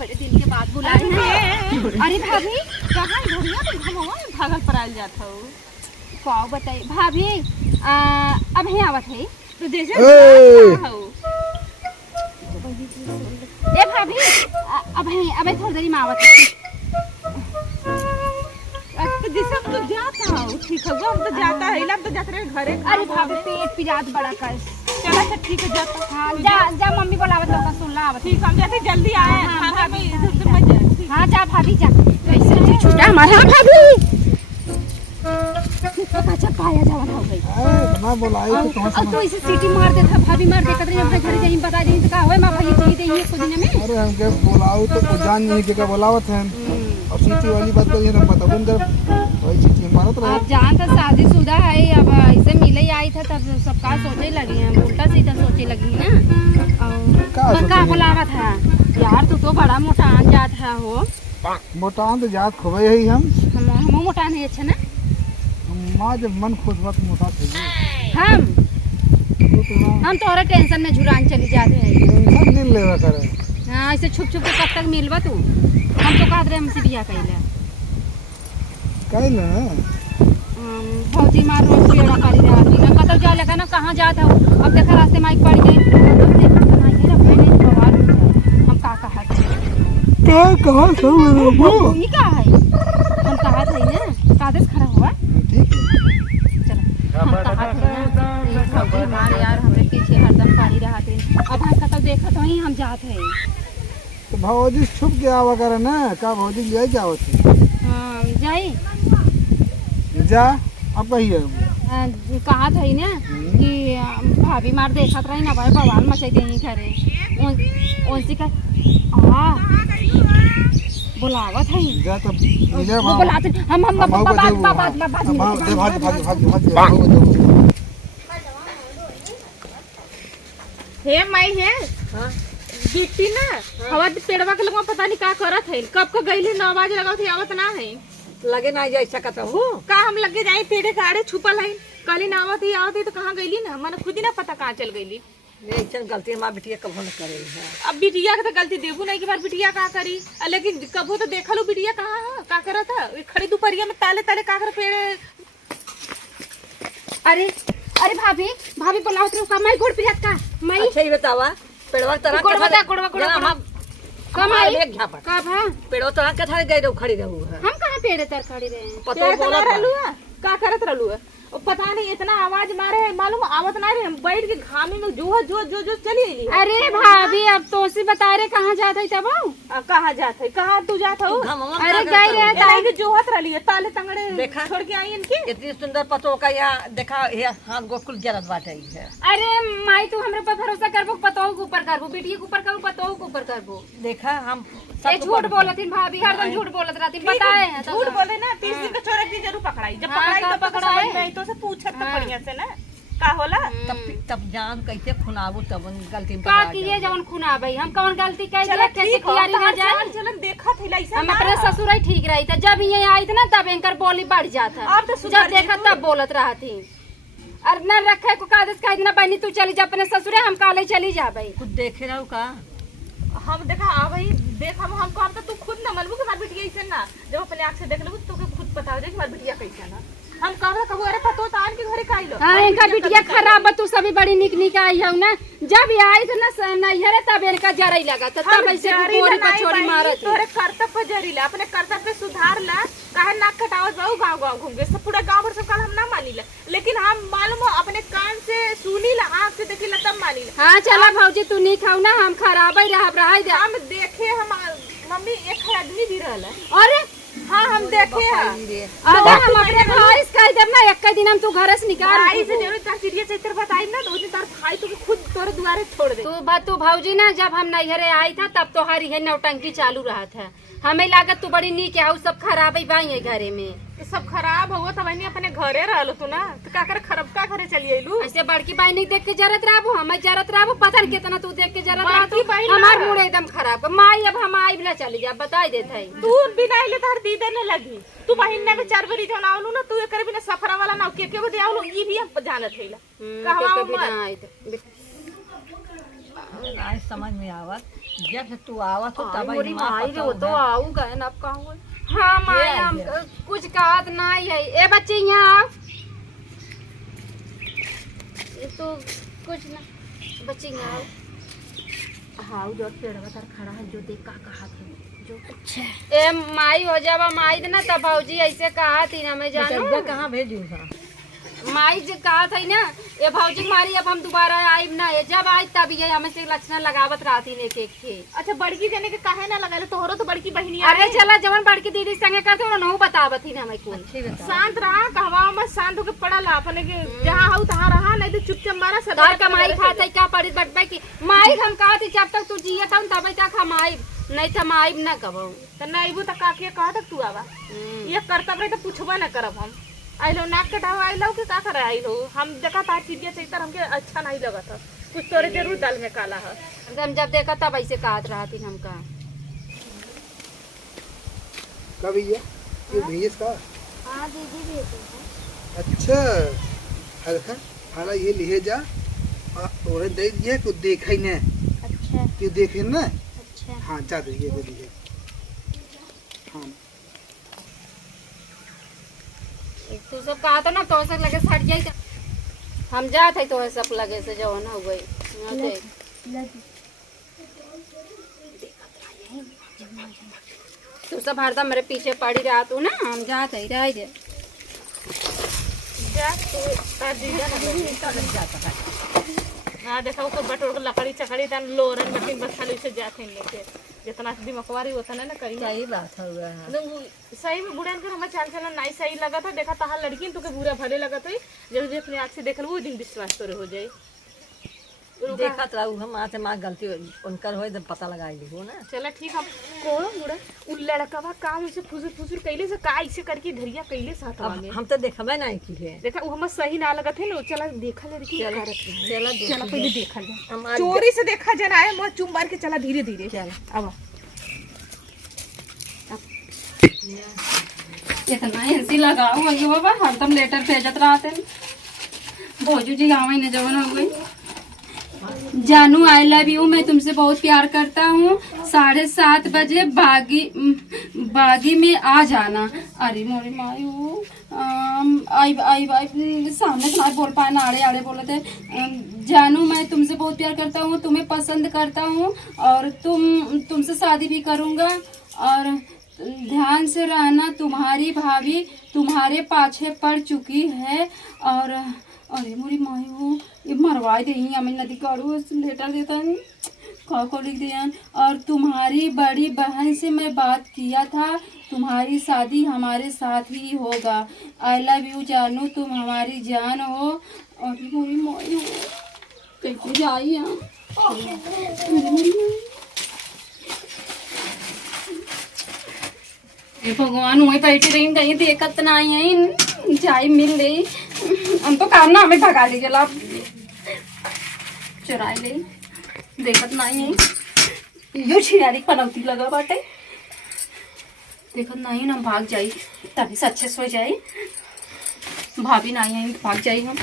बड़े दिन के बाद बुलाए हैं। अरे भाभी कहाँ घड़िया तो घमवा में भागल पराल जात हो। पाओ बताई भाभी अब ही आवत है तो जैसे हो ए भाभी अब थोड़ी देरी में आवत है। तो जैसे हम तो जाता हो ठीक है हम तो जाता है इलाम तो जाते रहे घरे। अरे भाभी पेट पिरात बड़ा कर चला अच्छा ठीक है जाता। हाँ जा मम्मी बोलावत लोग सुन ला आवत ठीक हम जाते जल्दी आए। हाँ जा भाभी जा कैसे छूटा हमारा भाभी अच्छा पाया जावा हो गई ना बोलाई तो कहां से तो इसे सीटी मार देता भाभी मार देकर रही अपने घर जाई बता दी तो का होए मां भाई चाहिए दे ये कुछ दिन में। अरे हम के बोलाओ तो जान नहीं के बोलावत हैं और सीटी वाली बात को ये ना पता बंद वही सीटी मारत रहे। आप जान तो शादीशुदा है अब ऐसे मिले आई था तब सब का सोचे लगी हैं उल्टा सीधा सोचे लगी ना का बुलावा था यार तू तो बड़ा मोटा जात है हो। मोटा तो जात खोबे है हम मोटा नहीं अच्छा ना मां जब मन खुश बात मोटा थे हम तोहरा टेंशन में झुरान चली जाते हैं टेंशन नहीं लेवा करे। हां ऐसे छुप छुप के कब तक मिलबा तू हम तो कहत रहे हमसे बियाह कइले फौजी मार रोज पेड़ा करी रहा थी ना कतौ जा लगा ना कहां जात हो अब देखा रास्ते माइक पड़ गई हम का कहत कहां सब वो ई का है हम कहत है ना कागज खड़ा हुआ ठीक है चलो हम कहत है ना फौजी मार यार हमरे पीछे हरदम पड़ी रहा थे अब हम कतौ देखत हई हम जात है तो भौजी छुप के आवा करे ना का भौजी ले जाओ थे। हां जाई जा अब कहिए कहा था ही ना कि भाभी मार देखत रही ना भाई बवाल मचाई देही घरे उनसे का बुलावत है जा तब मिले वो बुलाते हम बात दे भाग हे माई है हां बिट्टी ना हवा पेड़वा के लोग पता नहीं का करत है कब का गईले 9 बजे लगावत आवत ना है लगे ना जाई सकत हो का हम लगे जाए पेड़े काड़े छुपल है कल ना आवत ही तो कहां गईली ना मन खुद ही ना पता कहां चल गईली। ऐसन गलती मां बिटिया कबो न करे है। अब बिटिया के तो गलती देबू नहीं कि बार बिटिया का करी लेकिन कबो तो देखलू बिटिया कहां है का करत है खड़ी दोपहरिया में ताले ताले का कर पेड़े। अरे भाभी बुलावत रहो का मैं गोड़ पियात का मैं अच्छा ही बतावा पेड़वा तरह कोड़वा कमाई का भा पेड़वा तरह के था गई खड़ी रहू है हम कहां पेड़े तर खड़ी रहे पता बोला रहलू का करत रहलू पता नहीं इतना आवाज मारे मालूम आवत ना रे हम बैठ के घामी में जो चली आईली। अरे भाभी अब तो उसी बता रहे कहां जात है तब कहां जात है कहां तू जात हो अरे गई रे ताई के जोहत रही है ताले तंगड़े देखा छोड़ के आई इनकी इतनी सुंदर पतो का यहाँ देखा हाथ गोकुल जरत बाटे है। अरे माई तू हमरे पर भरोसा करबो पतोह के ऊपर करबो बेटी के ऊपर करबो पतोह के ऊपर करबो देखा हम ए झूठ बोलतिन भाभी हरदम झूठ बोलत रहती बताए हैं झूठ बोले ना 30 दिन का छोरा की जरूर पकड़ाई जब पकड़ाई तब पकड़ाई नहीं तो से पूछत तो बढ़िया से ना का होला तब जान कैसे खुनाबू तब गलती का किए जवन खुनाबई हम कौन गलती कर दिया कैसे तैयारी ना जाए चलन देखा थे ऐसा हम अपने ससुर ही ठीक रही था जब ये आई थी ना तब इनकर बोली बढ़ जाता अब तो जब देखा तब बोलत रहा थी और न रखे को कागज का इतना बनी तू चली जा अपने ससुरे हम काले चली जा भाई कुछ देखे रहू का हम देखा आ भाई देख हम को तू खुद न मनबू कि मार बिटिया ऐसे ना जब अपने आंख से देख लेबू तो खुद पता हो जाए कि मार बिटिया कैसे ना हम कहबो अरे पतो तान के घरे काइलो हां इनका बिटिया खराब तू सभी बड़ी निक आई हो ना जब आई तो ना नैहरे तब इनका जरई लगा तब ऐसे गोरी पर छोड़ी मारत तोरे कर्तव्य पर जरी ला अपने कर्तव्य पे सुधार ला काहे नाक कटावत बाऊ गांव घूम के सब पूरा गांव भर सब काल हम ना मानी ला लेकिन हम मालूम अपने कान से सुनी ला आंख से देखी ला तब मानी ला। हां चला भौजी तू नहीं खाऊ ना हम खराब ही रह दे हम देखे हम मम्मी एक आदमी भी रहला अरे हां हम देखे अगर हम अपने भाई से कह देब ना एक दिन हम तू घर से निकाल भाई से जरूर तार चिड़िया चैतर बताई ना तो तार भाई तो खुद तोरे दुआरे छोड़ दे तू भौजी ना जब हम नैहरे आई था तब तोहारी है नौटंकी चालू रहा था हमें लागत तू बड़ी नीक है सब खराब ही बाई है घरे में तो सब खराब हो तब अपने घरे रहलो तू ना तो का करे खराब का घरे चली आइलू ऐसे बड़की बाई नहीं देख के जरत रहबो हम जरत रहबो पता नहीं कितना तू देख के जरत रहबो हमार मूड एकदम खराब माई अब हम आई बिना चली जा बता देत है तू बिना आइले तार दीदे ने लगी तू महीना में 4 बारी जौन आवलू ना तू एकर बिना सफरा वाला ना के बदे आवलू ई भी हम जानत हैला कहवा नहीं समझ में आवत जब से तू आवत हो तब मोरी माँ माई पता रो तो होगा। आऊ गए ना, अब कहाँ हुए? हाँ माई, ये हम आइए। कुछ कहत नहीं है। ए बच्चे यहाँ आओ। ये तो कुछ ना, बच्चे यहाँ आओ। हाँ जो पेड़वा तर खड़ा है, जो देख का कहा थे जो। अच्छा ए माई हो जावा माई ना, तब भाजी ऐसे कहा थी ना, मैं जानू बेटवा कहाँ भेजू था माई जो कहा था ना, ये भाजी मारी अब हम दोबारा आइब ना, ये जब आई तब ये हमें से लक्षण लगावत रहती ने के थे। अच्छा बड़की जने के काहे ना लगाले, तोहरो तो बड़की बहिनी अरे चला जवन बड़की दीदी संगे करते हो ना, बतावत ही ना हमें कौन। ठीक है शांत रहा, कहवा में शांत होके पड़ा ला, अपने के जहाँ हो तहाँ रहा, नहीं तो चुपचाप मारा सब तार कमाई खाता क्या पड़ी बटबे की माई हम कहा थी जब तक तू जिया था तब तक हम आई, नहीं तो माई ना कबो। तो नहीं तो काके कहा तक तू आवा, ये करतब रहे तो पूछबा ना करब हम। आई लो नाक कटाओ, आई लो के का करे, आई लो हम देखा तार चीजिया चाहिए हमके अच्छा नहीं लगा था, कुछ तोरे जरूर दाल में काला है। हम जब देखा तब ऐसे कहत रहती हमका। का भैया ये भैया का? हाँ दीदी भेजे। अच्छा हल्का हाला ये ले जा और दे दिए कुछ देखा ही ना, अच्छा क्यों देखे ना। अच्छा हाँ जा दे ये दे दिए। हाँ तू सब कहा था ना, तो सब लगे सट जाई तो हम जात है, तो सब लगे से जवन हो गई। यहाँ देख। तू सब हरदम मेरे पीछे पड़ी रहा तू ना, हम जात है रह जे। जा तू तार दीजिए ना जाता है। हाँ देखा ऊपर बटोर के लकड़ी चकड़ी तन लोरन मशीन बस खाली से जाते हैं लेके, जितना दिमकवारी होता ना करी। सही बात हो गया है। सही में बुढ़ान कर हमारे चाल चलन नहीं सही लगा था, देखा तहा लड़की तो के बुरा भले लगा था, जब अपने आँख से देख लो वो दिन विश्वास तोरे हो जाए। देखा तो हम आते माँ गलती उनकर हो तो पता लगा ली हो ना। चला ठीक है कोड़ो मुड़ा उ लड़कवा काम ऐसे फुसुर फुसुर कैले से का ऐसे करके धरिया कैले साथ अब में हम तो देखबे नहीं की है। देखा वो हमें सही ना लगा थे ना। चला देखा ले देखी चला चला पहले देखा ले, हम आज चोरी से देखा जना है मुँह चुम मार के चला धीरे धीरे। चला अब इतना ऐसी लगाओ वही बाबा हरदम लेटर भेजत रहते भोजू जी गाँव ने जवन हो गई। जानू आई लव यू, मैं तुमसे बहुत प्यार करता हूँ, 7:30 बजे बागी में आ जाना। अरे मोरी माई वो आई आई आई सामने से नहीं बोल पाए ना, आड़े आड़े बोले थे। जानू मैं तुमसे बहुत प्यार करता हूँ, तुम्हें पसंद करता हूँ और तुमसे शादी भी करूँगा और ध्यान से रहना, तुम्हारी भाभी तुम्हारे पाछे पड़ चुकी है। और अरे मोरी माई वो ये मरवा दे हमें नदी काड़ू लेटर देता है को लिख दिया। और तुम्हारी बड़ी बहन से मैं बात किया था, तुम्हारी शादी हमारे साथ ही होगा। आई लव यू जानू, तुम हमारी जान हो। अरे मोरी माई हो कैसे जाई यहाँ। भगवान वही बैठी रही कहीं देखत ना आई है चाय मिल रही हम तो करना हमें भगा ली चला चुराई ले देखत नहीं है यो छियारी पनौती लगा बाटे देखत नहीं ना भाग जाई तभी से अच्छे से हो जाए भाभी नहीं आई तो भाग जाई हम।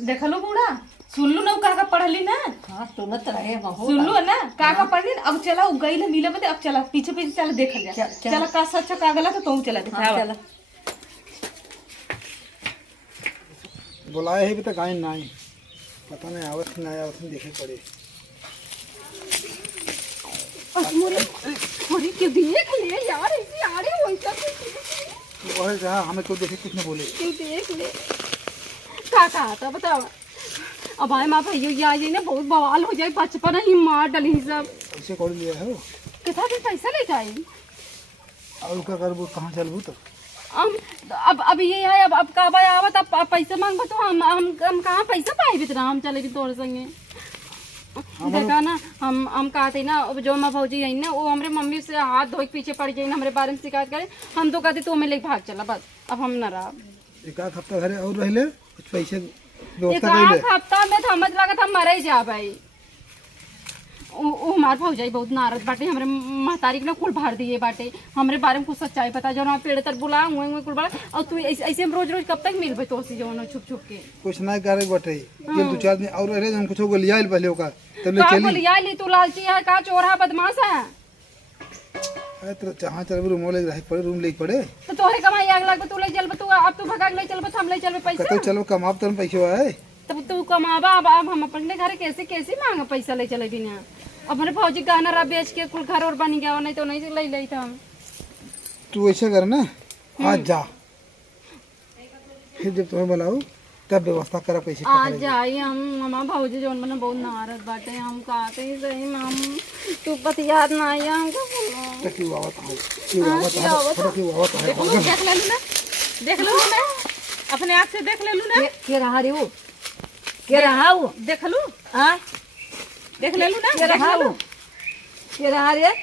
देख लो बूढ़ा सुन लो ना का पढ़ली ना। हाँ सुनत रहे बहुत सुन लो ना का पढ़ली। अब चला उ गई ना मिले बते, अब चला पीछे पीछे चला देख लिया। चला का सच्चा का गला तो तू चला देखा। चला बुलाए है भी तक आए ना आई, पता नहीं आवत ना आवत देखे पड़े। थोड़ी क्यों देख ले यार ऐसी आ रही हो वो है जहाँ हमें कोई देखे कुछ नहीं बोले। क्यों देख ले का कहा था बताओ। अब आए माँ भैया ये आ जाए ना बहुत बवाल हो जाए, बचपन ही मार डली सब। ऐसे कौन लिया है वो कितना भी पैसा ले जाए और क्या करबू कहाँ चलबू तो। अब ये है अब का भाई आवत अब पैसे मांगबो तो हम कहाँ पैसा पाए इतना हम चले भी तोर संगे। देखा ना हम कहते ना जो माँ भौजी है ना वो हमारे मम्मी से हाथ धो के पीछे पड़ जाए हमारे बारे में शिकायत करे, हम तो कहते तो हमें लेके भाग चला बस। अब हम न रहा एक आध हफ्ता घरे और रह ले कुछ पैसे एक व्यवस्था कर ले। हफ्ता में तो समझ लगा था मर ही जा भाई। ओ हमार भौजाई बहुत नाराज बाटे, हमरे महतारी के ना कुल भार दिए बाटे, हमरे बारे में कुछ सच्चाई पता जो ना पेड़ तर बुला हुए कुल बड़ा। और तू ऐसे हम रोज रोज कब तक मिलबे तो से जो छुप छुप के कुछ नहीं करे बटे ये दो चार दिन और अरे हम कुछ को लिया पहले का तब ले का चली बोलिया ली तू लालची है का चोरा बदमाश है। अरे तो जहां चल रूम ले रहे पड़े रूम ले पड़े तो तोहरे कमाई आग लग तू ले चल तू अब तू भगा ले चल हम ले चल पैसा कतो चलो कमाब तो पैसे आए तब तू कमाबा अब हम अपने घर कैसे कैसे मांग पैसा ले चले बिना अपने फौजी गहना रहा बेच के कुल घर और बन गया नहीं तो नहीं ले ले था। तू ऐसा कर ना आज जा फिर जब तुम्हें बुलाऊं तब व्यवस्था करा पैसे आज जाई हम हमारा भौजी जोन बने बहुत नाराज बाटे हम कहते ही सही हम तू पति याद ना आई हमको तो क्यों आवत है क्यों आवत है क्यों आवत है देख ले लू ना, देख ले लू ना, अपने आँख से देख ले लू ना, के रहा रे वो के रहा वो देख लू, हाँ देख ले लू ना, के रहा वो के रहा रे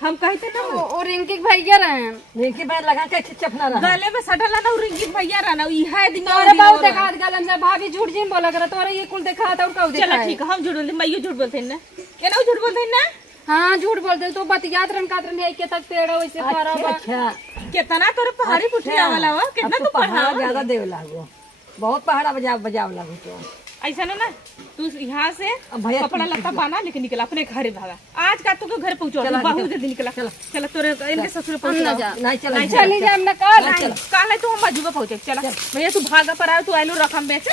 हम कहते ना और रिंकी के भैया रहे रिंकी बैठ लगा के चपना रहा गले में सटल ना रिंकी भैया रहना है दिन तोरे बहुत देखा गलम से भाभी झूठ जी बोला कर तोरे ये कुल देखा था और कब देखा चलो ठीक है, हम झूठ बोलते मैं झूठ बोलते ना, क्या ना झूठ बोलते ना, हाँ झूठ बोलते तो बतियात रन कातरन है के तक पेड़ वैसे तोरा अच्छा कितना तोरे पहाड़ी पुठिया वाला हो, कितना तू पहाड़ा ज्यादा देव लागो बहुत पहाड़ा बजाव लागो तो ऐसा ना तू यहाँ से भैया कपड़ा लत्ता बाना लेके निकला अपने घरे भागा। आज का तू के घर पहुंचो बहुत जल्दी निकला, चल तोरे इनके ससुर पहुंच नहीं चला चली जाए ना कल काल है तू हम बाजू में पहुंचे, चला भैया तू भागा पर आयो, तू आलू रखम बेच